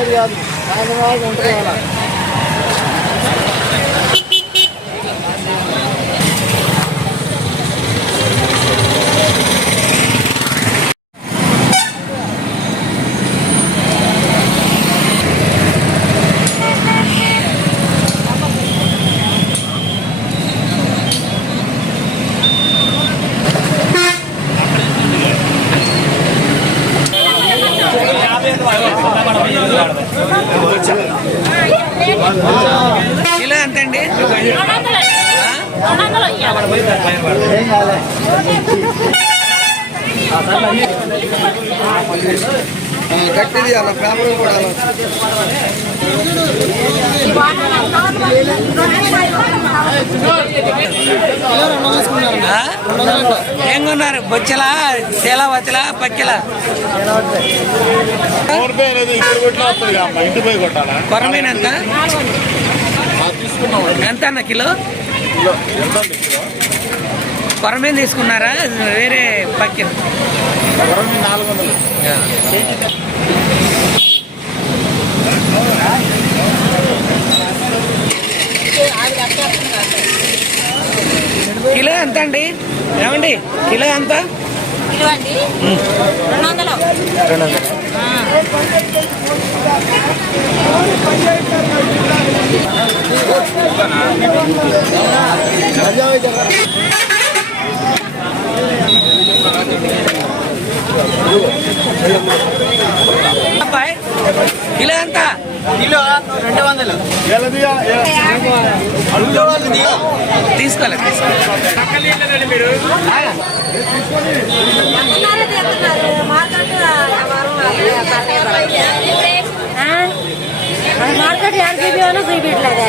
ఉండేది కాదు సాయంత్రం ఉంటుంది కదా గట్టిది అలా పేపర్ కూడా? ఏం కొన్నారు బొచ్చలా శీలావతిలా పక్కిలా? ఫోన్ పే అనేది ఇక్కడ కొట్టినా వస్తుంది అమ్మ ఇంటి పోయి కొట్టాలా? కొరమీన ఎంత? ఎంత అన్న కిలో? కొరమీన తీసుకున్నారా? వేరే పక్కిన. వరం నాలుగు వందలు. కిలో ఎంత అండి? ఏమండి? కిలో ఎంత? రెండు వందలు రెండు వందలు అబ్బాయి కిలో ఎంత? కిలో రెండు వందలు. తీసుకోవాలి మార్కెట్ ఎంత చూపించానో చూపించలేదే.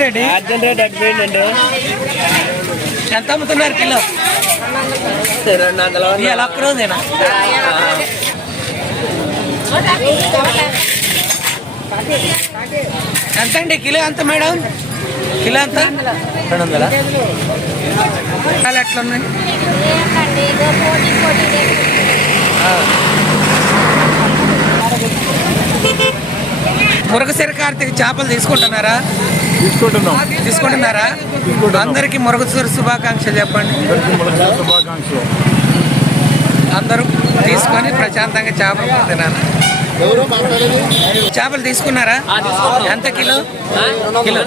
రోజున రెడీ అర్జెంట్ రేట్ అడ్వేండి ఎంత అమ్ముతున్నారు కిలో? రెండు వందలు ఇవాళ ఒక్క రోజేనా? ఎంత అండి కిలో ఎంత మేడం? కిలో ఎంత? రెండు వందలా? కిలోలు మురగశిర కార్తీక చేపలు తీసుకుంటున్నారా? తీసుకుంటున్నాం. తీసుకుంటున్నారా? అందరికి మురగశిర శుభాకాంక్షలు చెప్పండి. శుభాకాంక్షలు. అందరూ తీసుకొని ప్రశాంతంగా చేపలు తినాలి. చేపలు తీసుకున్నారా? ఎంత కిలో? కిలో.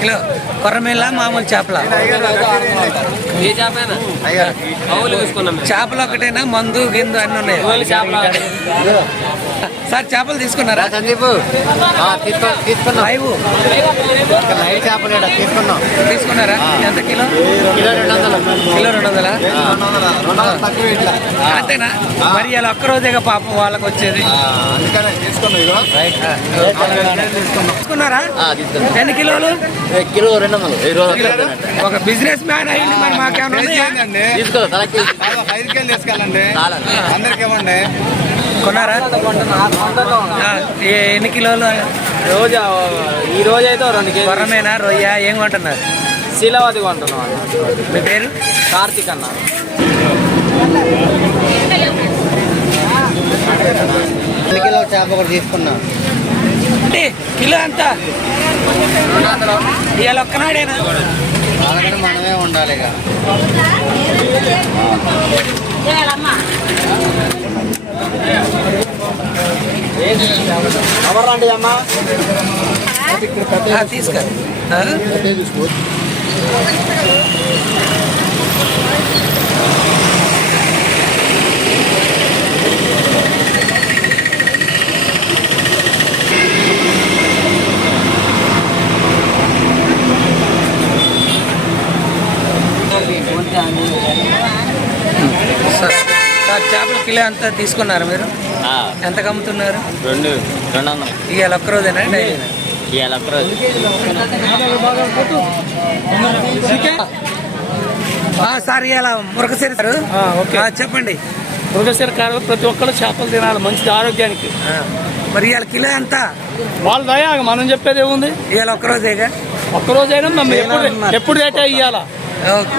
కిలో కొర్రమీల మామూలు చేపల? ఏ చేపైనా? అవులు తీసుకున్నాం మేము. చేపలు ఒకటేనా? మందు గిందు అన్ని ఉన్నాయి? సార్ చేపలు తీసుకున్నారా? సందీప్. తీసుకో తీసుకున్నాం. తీసుకున్నారా? ఎంత కిలో? కిలో రెండు వందలు. కిలో రెండు వందలా? అంతేనా? మరి ఇలా ఒక్క రోజేగా పాపం వాళ్ళకి వచ్చేది అందుకనే తీసుకున్నారా? ఎన్ని కిలోలు? కిలో రెండు వందలు. ఈ రోజు ఒక బిజినెస్ మ్యాన్ అయ్యింది మరి మాకేమైనా ఉన్నాయా? తీసుకో తీసుకెళ్ళండి. అందరికి ఇవ్వండి. కొన్నారా? ఎన్ని కిలోలు? రోజు ఈ రోజు అయితే రెండు కేజీ కొర్రమేనా రొయ్య ఏం కొంటున్నారు? శీలవతి కొంటున్నాం మీ పేరు? కార్తీక్ అన్న. రెండు కిలో చేప కూడా తీసుకున్నాం. అంటే కిలో ఎంత? ఇవాళ ఒక్కనాడేనా? మనమే ఉండాలి ఇక. ఎవరండి అమ్మా. ఆ, తీసుకో ఆ? సార్ సార్ కిలో అంతా తీసుకున్నారు మీరు? ఎంత కమ్ముతున్నారు? రెండు రెండు వందలు ఇవాళ ఒక్కరోజేనా డైలీ? ఇవాళ ఒక్కరోజు సార్ ఇవాళ మురకసేరి సార్. ఓకే. ఆ, చెప్పండి. ప్రొఫెసర్ గారు ప్రతి ఒక్కరు చేపలు తినాలి మంచిది ఆరోగ్యానికి. ఆ, మరి ఇవాళ కిలో ఎంత? వాళ్ళ దయా మనం చెప్పేది ఏముంది? ఇవాళ ఒక్కరోజేగా ఒక్కరోజైనా మేము ఎప్పుడు ఎప్పుడు రేటే ఇవ్వాలా ఓకే.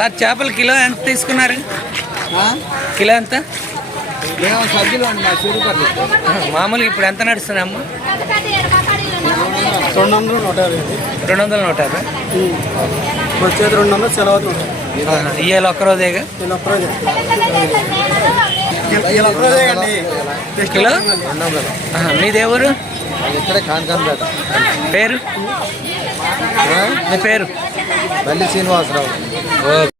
సార్ చేపలు కిలో ఎంత తీసుకున్నారు? కిలో ఎంత? మామూలుగా ఇప్పుడు ఎంత నడుస్తుంది అమ్మ? రెండు వందలు నూట యాభై రెండు వందల నూట యాభై? వచ్చేది రెండు వందలు సెలవు ఇవాళ ఒక్కరోజేగా కిలో? ఆహా, మీది ఎవరు ఇక్కడే కాన్కాన్పేట. పేరు? నీ పేరు? మళ్ళీ శ్రీనివాసరావు.